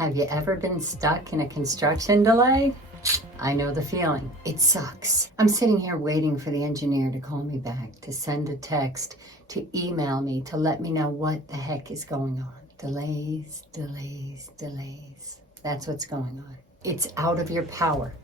Have you ever been stuck in a construction delay? I know the feeling. It sucks. I'm sitting here waiting for the engineer to call me back, to send a text, to email me, to let me know what the heck is going on. Delays, delays, delays. That's what's going on. It's out of your power.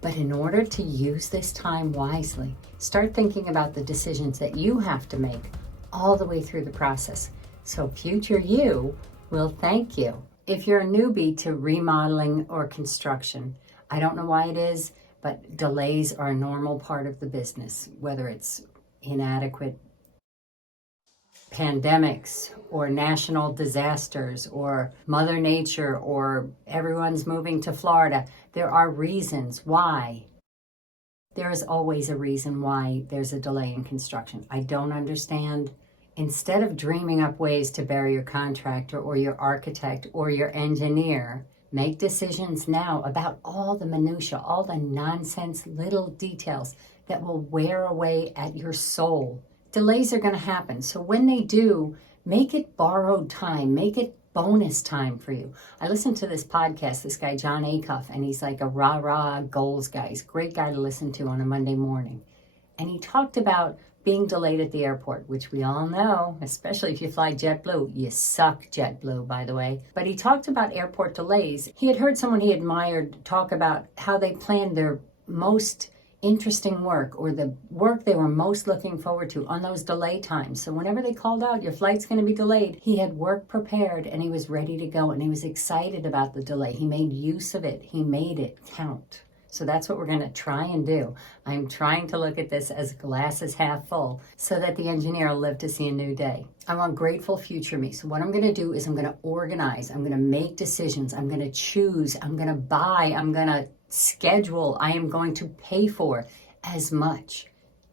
But in order to use this time wisely, start thinking about the decisions that you have to make all the way through the process, so future you will thank you. If you're a newbie to remodeling or construction, I don't know why it is, but delays are a normal part of the business, whether it's inadequate pandemics or national disasters or Mother Nature or everyone's moving to Florida. There are reasons why. There is always a reason why there's a delay in construction. I don't understand. Instead of dreaming up ways to bury your contractor or your architect or your engineer, make decisions now about all the minutia, all the nonsense little details that will wear away at your soul. Delays are going to happen. So when they do, make it borrowed time, make it bonus time for you. I listened to this podcast, this guy, John Acuff, and he's like a rah-rah goals guy. He's a great guy to listen to on a Monday morning. And he talked about being delayed at the airport, which we all know, especially if you fly JetBlue. You suck, JetBlue, by the way. But he talked about airport delays. He had heard someone he admired talk about how they planned their most interesting work or the work they were most looking forward to on those delay times. So whenever they called out, your flight's going to be delayed, he had work prepared and he was ready to go and he was excited about the delay. He made use of it. He made it count. So that's what we're going to try and do. I'm trying to look at this as glass is half full so that the engineer will live to see a new day. I want grateful future me. So what I'm going to do is I'm going to organize. I'm going to make decisions. I'm going to choose. I'm going to buy. I'm going to schedule. I am going to pay for as much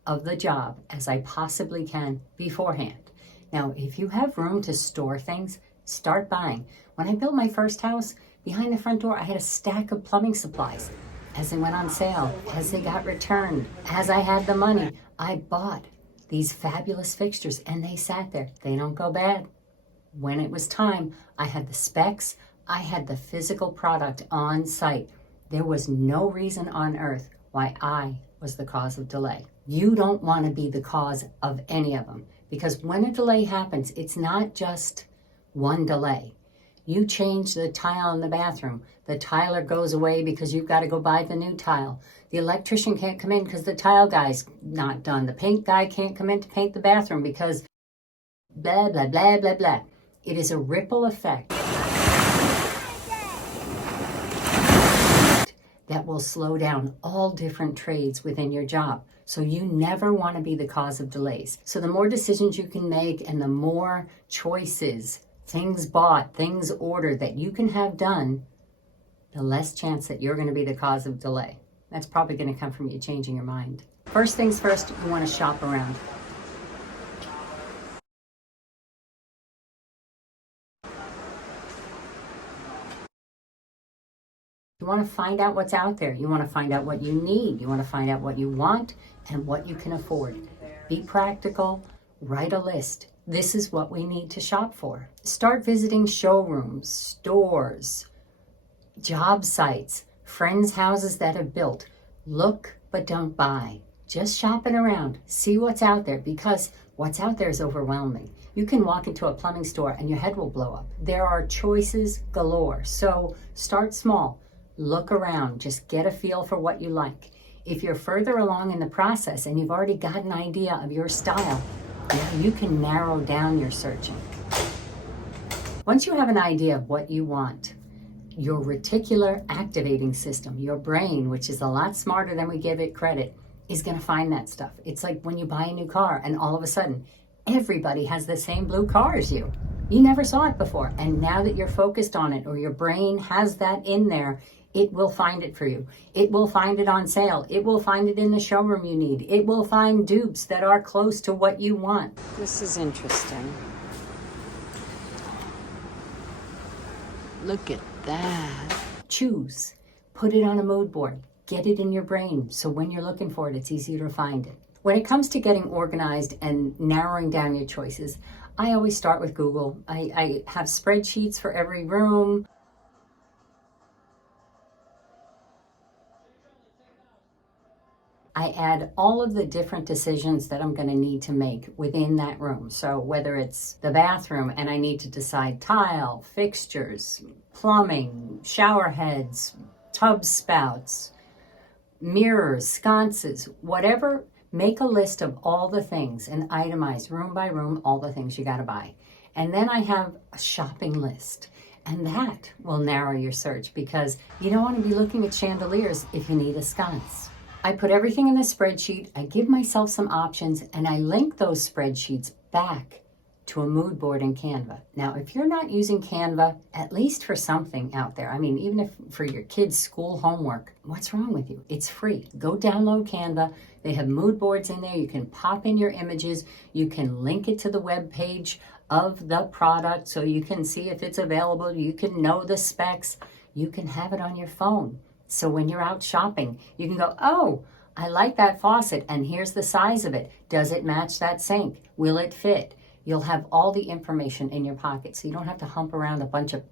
of the job as I possibly can beforehand. Now, if you have room to store things, start buying. When I built my first house, behind the front door, I had a stack of plumbing supplies. As they went on sale, as they got returned, as I had the money, I bought these fabulous fixtures and they sat there. They don't go bad. When it was time, I had the specs, I had the physical product on site. There was no reason on earth why I was the cause of delay. You don't want to be the cause of any of them, because when a delay happens, it's not just one delay. You change the tile in the bathroom. The tiler goes away because you've got to go buy the new tile. The electrician can't come in because the tile guy's not done. The paint guy can't come in to paint the bathroom because blah, blah, blah, blah, blah. It is a ripple effect that will slow down all different trades within your job. So you never want to be the cause of delays. So the more decisions you can make and the more choices, things bought, things ordered that you can have done, the less chance that you're going to be the cause of delay. That's probably going to come from you changing your mind. First things first, you want to shop around. You want to find out what's out there. You want to find out what you need. You want to find out what you want and what you can afford. Be practical. Write a list. This is what we need to shop for. Start visiting showrooms, stores, job sites, friends' houses that have built. Look, but don't buy. Just shop it around. See what's out there, because what's out there is overwhelming. You can walk into a plumbing store and your head will blow up. There are choices galore. So start small. Look around. Just get a feel for what you like. If you're further along in the process and you've already got an idea of your style, you can narrow down your searching. Once you have an idea of what you want, your reticular activating system, your brain, which is a lot smarter than we give it credit, is going to find that stuff. It's like when you buy a new car and all of a sudden, everybody has the same blue car as you. You never saw it before. And now that you're focused on it, or your brain has that in there, it will find it for you. It will find it on sale. It will find it in the showroom you need. It will find dupes that are close to what you want. This is interesting. Look at that. Choose. Put it on a mood board. Get it in your brain so when you're looking for it, it's easier to find it. When it comes to getting organized and narrowing down your choices, I always start with Google. I have spreadsheets for every room. I add all of the different decisions that I'm going to need to make within that room. So whether it's the bathroom and I need to decide tile, fixtures, plumbing, shower heads, tub spouts, mirrors, sconces, whatever, make a list of all the things and itemize room by room all the things you got to buy. And then I have a shopping list. And that will narrow your search because you don't want to be looking at chandeliers if you need a sconce. I put everything in the spreadsheet, I give myself some options, and I link those spreadsheets back to a mood board in Canva. Now, if you're not using Canva, at least for something out there, I mean, even if for your kids' school homework, what's wrong with you? It's free. Go download Canva. They have mood boards in there. You can pop in your images. You can link it to the web page of the product so you can see if it's available. You can know the specs. You can have it on your phone. So when you're out shopping, you can go, oh, I like that faucet and here's the size of it. Does it match that sink? Will it fit? You'll have all the information in your pocket so you don't have to hump around a bunch of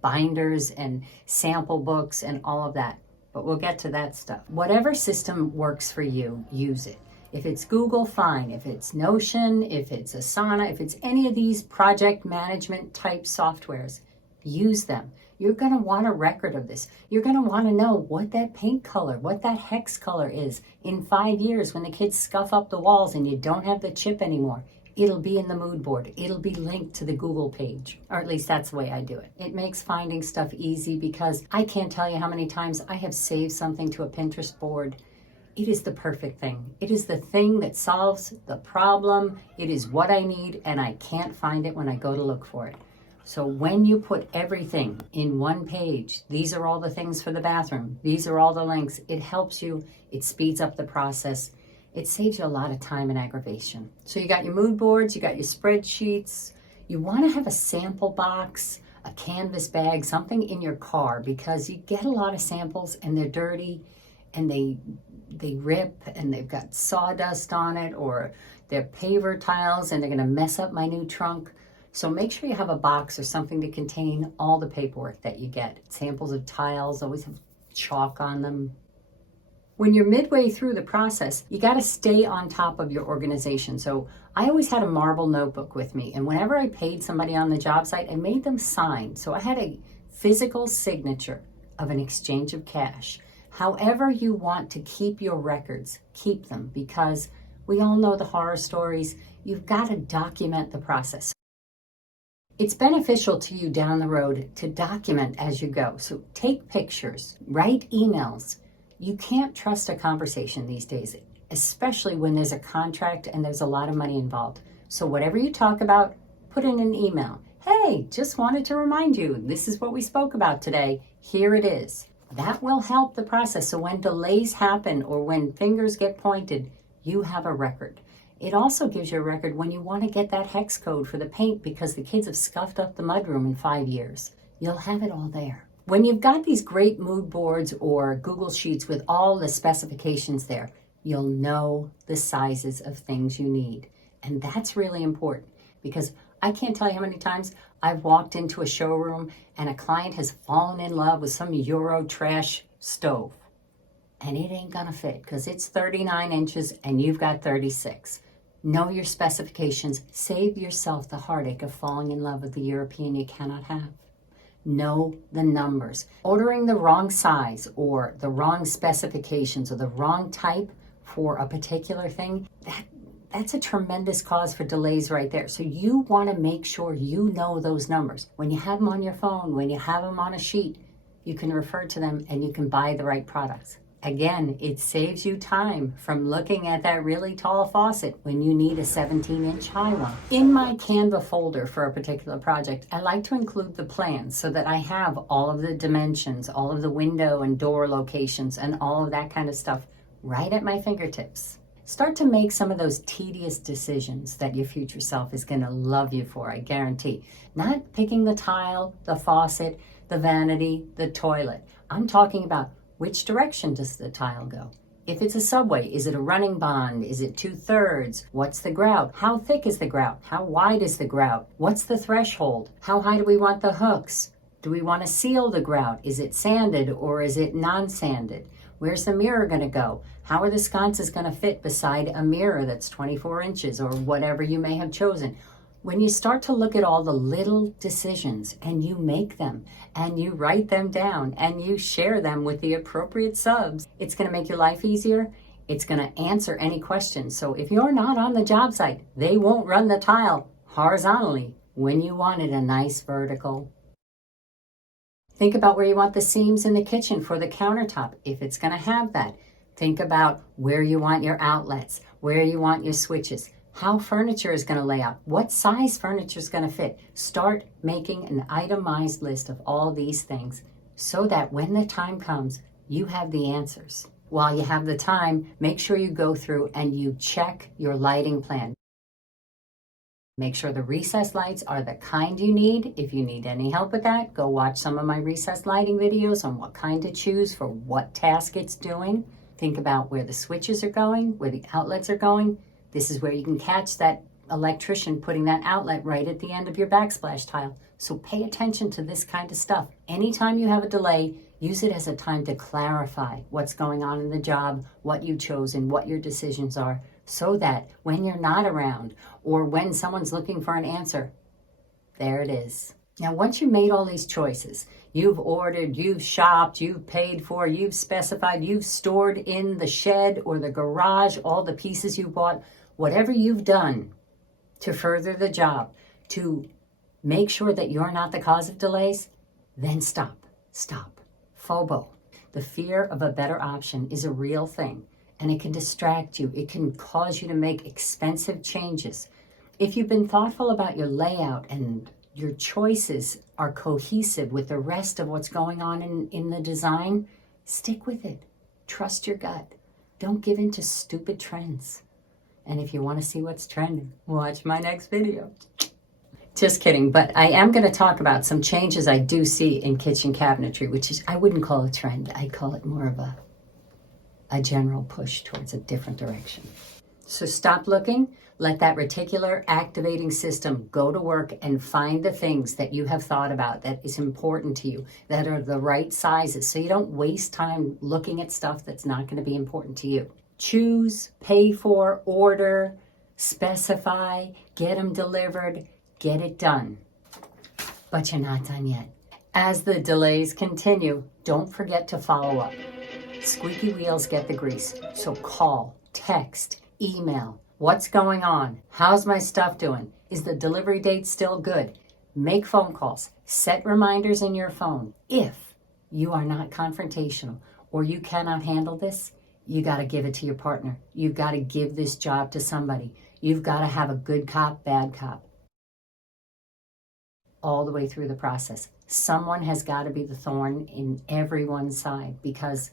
binders and sample books and all of that. But we'll get to that stuff. Whatever system works for you, use it. If it's Google, fine. If it's Notion, if it's Asana, if it's any of these project management type softwares, use them. You're going to want a record of this. You're going to want to know what that paint color, what that hex color is in 5 years when the kids scuff up the walls and you don't have the chip anymore. It'll be in the mood board. It'll be linked to the Google page, or at least that's the way I do it. It makes finding stuff easy because I can't tell you how many times I have saved something to a Pinterest board. It is the perfect thing. It is the thing that solves the problem. It is what I need, and I can't find it when I go to look for it. So when you put everything in one page, these are all the things for the bathroom, these are all the links, it helps you, it speeds up the process, it saves you a lot of time and aggravation. So you got your mood boards, you got your spreadsheets, you want to have a sample box, a canvas bag, something in your car because you get a lot of samples and they're dirty and they rip and they've got sawdust on it or they're paver tiles and they're going to mess up my new trunk. So make sure you have a box or something to contain all the paperwork that you get. Samples of tiles, always have chalk on them. When you're midway through the process, you got to stay on top of your organization. So I always had a marble notebook with me. And whenever I paid somebody on the job site, I made them sign. So I had a physical signature of an exchange of cash. However you want to keep your records, keep them because we all know the horror stories. You've got to document the process. It's beneficial to you down the road to document as you go. So take pictures, write emails. You can't trust a conversation these days, especially when there's a contract and there's a lot of money involved. So whatever you talk about, put in an email. Hey, just wanted to remind you, this is what we spoke about today. Here it is. That will help the process. So when delays happen or when fingers get pointed, you have a record. It also gives you a record when you want to get that hex code for the paint because the kids have scuffed up the mudroom in 5 years. You'll have it all there. When you've got these great mood boards or Google Sheets with all the specifications there, you'll know the sizes of things you need. And that's really important because I can't tell you how many times I've walked into a showroom and a client has fallen in love with some Euro trash stove. And it ain't gonna fit because it's 39 inches and you've got 36. Know your specifications. Save yourself the heartache of falling in love with the European you cannot have. Know the numbers. Ordering the wrong size or the wrong specifications or the wrong type for a particular thing, that's a tremendous cause for delays right there. So you want to make sure you know those numbers. When you have them on your phone, when you have them on a sheet, you can refer to them and you can buy the right products. Again, it saves you time from looking at that really tall faucet when you need a 17-inch high one. In my Canva folder for a particular project, I like to include the plans so that I have all of the dimensions, all of the window and door locations, and all of that kind of stuff right at my fingertips. Start to make some of those tedious decisions that your future self is going to love you for, I guarantee. Not picking the tile, the faucet, the vanity, the toilet. I'm talking about which direction does the tile go? If it's a subway, is it a running bond? Is it 2/3? What's the grout? How thick is the grout? How wide is the grout? What's the threshold? How high do we want the hooks? Do we want to seal the grout? Is it sanded or is it non-sanded? Where's the mirror going to go? How are the sconces going to fit beside a mirror that's 24 inches or whatever you may have chosen? When you start to look at all the little decisions and you make them and you write them down and you share them with the appropriate subs, it's going to make your life easier. It's going to answer any questions. So if you're not on the job site, they won't run the tile horizontally when you want it a nice vertical. Think about where you want the seams in the kitchen for the countertop, if it's going to have that. Think about where you want your outlets, where you want your switches, how furniture is going to lay out, what size furniture is going to fit. Start making an itemized list of all these things so that when the time comes, you have the answers. While you have the time, make sure you go through and you check your lighting plan. Make sure the recessed lights are the kind you need. If you need any help with that, go watch some of my recessed lighting videos on what kind to choose for what task it's doing. Think about where the switches are going, where the outlets are going. This is where you can catch that electrician putting that outlet right at the end of your backsplash tile. So pay attention to this kind of stuff. Anytime you have a delay, use it as a time to clarify what's going on in the job, what you've chosen, what your decisions are, so that when you're not around or when someone's looking for an answer, there it is. Now, once you've made all these choices, you've ordered, you've shopped, you've paid for, you've specified, you've stored in the shed or the garage, all the pieces you bought, whatever you've done to further the job, to make sure that you're not the cause of delays, then stop. FOBO. The fear of a better option is a real thing, and it can distract you. It can cause you to make expensive changes. If you've been thoughtful about your layout and your choices are cohesive with the rest of what's going on in the design, stick with it. Trust your gut. Don't give in to stupid trends. And if you want to see what's trending, watch my next video. Just kidding, but I am going to talk about some changes I do see in kitchen cabinetry, which is, I wouldn't call a trend. I'd call it more of a general push towards a different direction. So stop looking, let that reticular activating system go to work and find the things that you have thought about that is important to you, that are the right sizes, so you don't waste time looking at stuff that's not going to be important to you. Choose, pay for, order, specify, get them delivered, get it done. But you're not done yet. As the delays continue, don't forget to follow up. Squeaky wheels get the grease. So call, text, email. What's going on? How's my stuff doing? Is the delivery date still good? Make phone calls. Set reminders in your phone. If you are not confrontational or you cannot handle this, you got to give it to your partner. You've got to give this job to somebody. You've got to have a good cop, bad cop. All the way through the process. Someone has got to be the thorn in everyone's side, because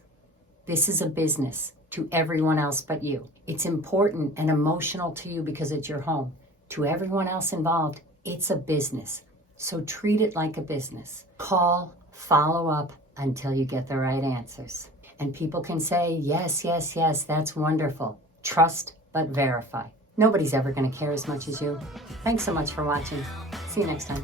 this is a business to everyone else but you. It's important and emotional to you because it's your home. To everyone else involved, it's a business. So treat it like a business. Call, follow up until you get the right answers. And people can say, yes, that's wonderful. Trust but verify. Nobody's ever going to care as much as you. Thanks so much for watching. See you next time.